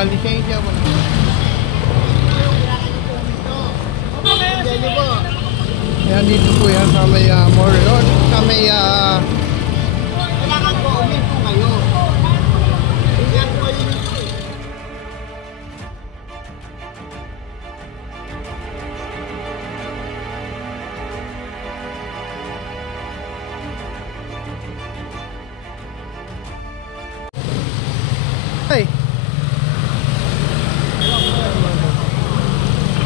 malisensya. Yan dito po yan sa may more road, sa may kailangan po uminto kayo. Yan po yung ay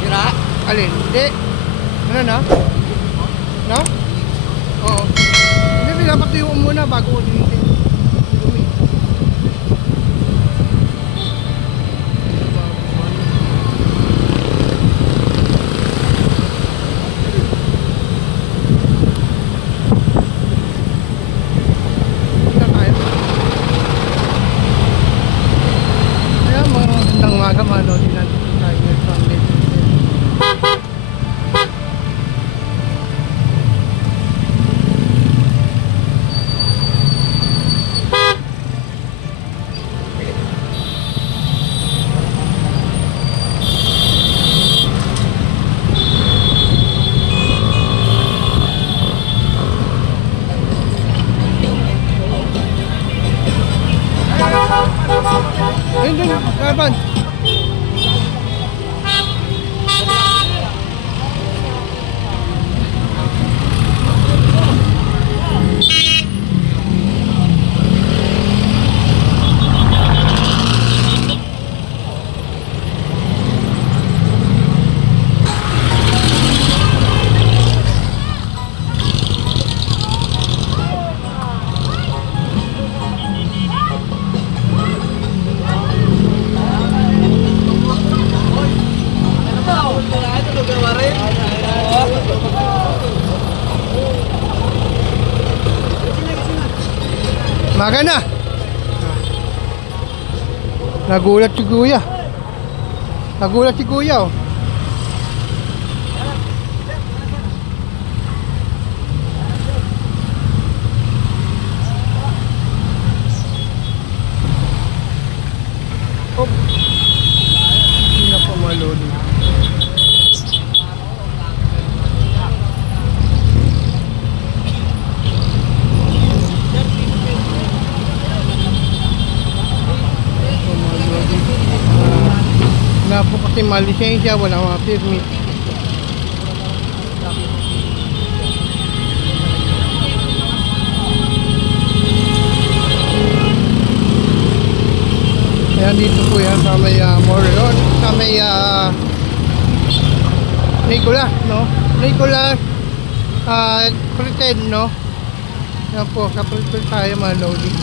tira. alin? Hindi. Ano na? No? Oo. Hindi, dapat yung muna bago ulitin. Ayan, mga magandang umaga, manood din natin tayo ng family. Ayun dun, Kapan. Maga na. Nagulat si Kuya. Nagulat si Kuya, oh. Oh. Hindi na pa maluli. Wala po kasi malisensya, wala mga permit. Ayan dito po yan sa may more road, sa may Nicolas, no? Nicolas pretend, no? Yan po, sa pretend tayo mga loading.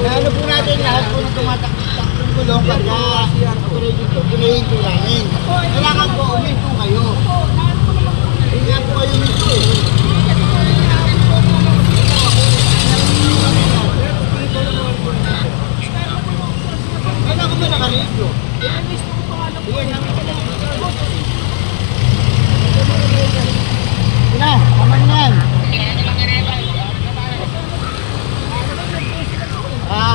Lalo po natin lahat po na tumatakbong gulong pagka pinahinto namin. Kailangan po uminto kayo. Hindi po kayo minto. Kailangan ko ba nakaridyo? Na, aman yan.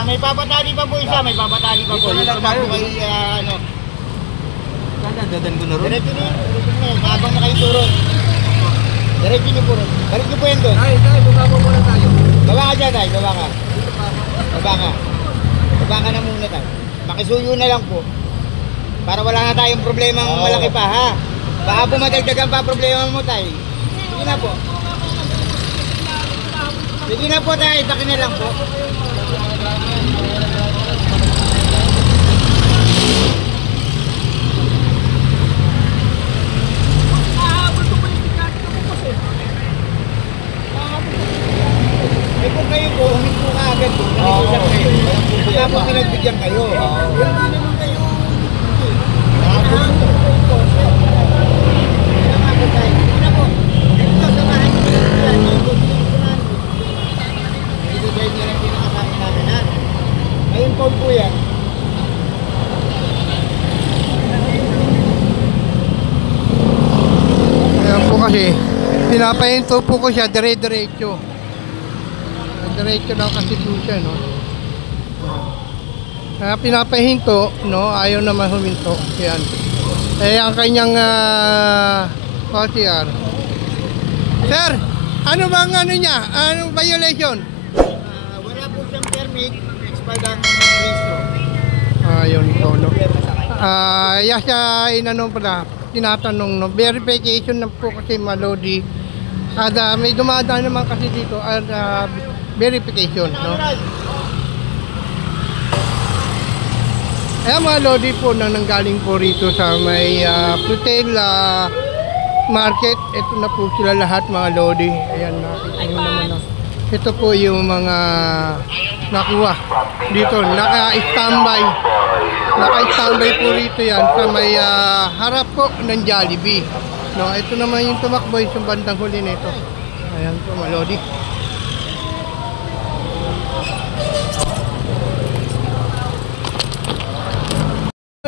May papatali pa po isa, may papatali pa po. Yung tumakbo kay, ano. Sana, dadan ko na ron. Diretso nyo yun, habang nakaituron. Diretso nyo po ron. Balik nyo po yan doon. Ay, baba mo muna tayo. Baba ka dyan, tay, baba ka. Baba ka. Baba ka na muna, tay. Makisuyo na lang po. Para wala na tayong problemang malaki pa, ha? Baka po madagdagan pa problema mo, tay. Sige na po. Sige na po, tay. Takin na lang po. Kung kayo po, huminto ka agad po. Kaya po pinagbigyan kayo. Hindi naman kayo Ayun po po yan. Ayan po kasi, pinapahinto po ko siya dire-diretso. Diretso lang kasi po siya, no? Kaya pinapahinto, no? Ayaw naman huminto. Yan. Eh, ang kanyang OTR. Sir, ano bang ano niya? Anong violation? Wala po siyang permit, expired ang registro. Ayun po, no? Yes, inano pala, tinatanong, no? Verification na po kasi malodi. At may dumadaan naman kasi dito at verification, no? Kaya mga lodi po na nanggaling po rito sa may Frutel market. Ito na po sila lahat mga lodi. Ayan, nakita nyo naman, no? Ito po yung mga nakuha dito, naka-standby. Naka-standby po rito yan sa may harap po ng Jollibee. No, ito naman yung tumakbo yung bandang huli nito. Ayan po mga lodi.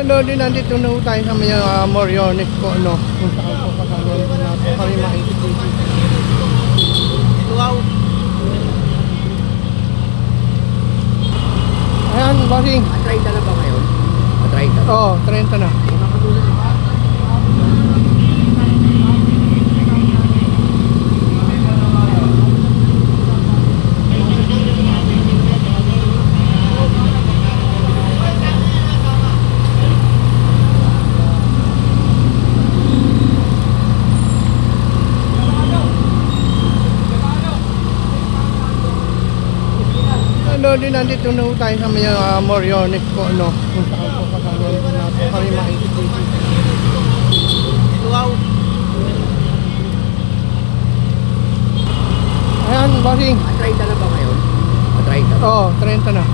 Lodi, nandito na po tayo sa may Moriones po, no? Kung saan po kasama natin kami makikita. Wow. Ayan, bossing. 30 na ba ngayon? 30. Oo, 30 na. Lodi, nandito na po tayo sa may Moriones po, no? Kung saan po kasama natin kami makikita. Wow. Ayan, bossing. 30 na ba ngayon? 30. Oo, 30 na.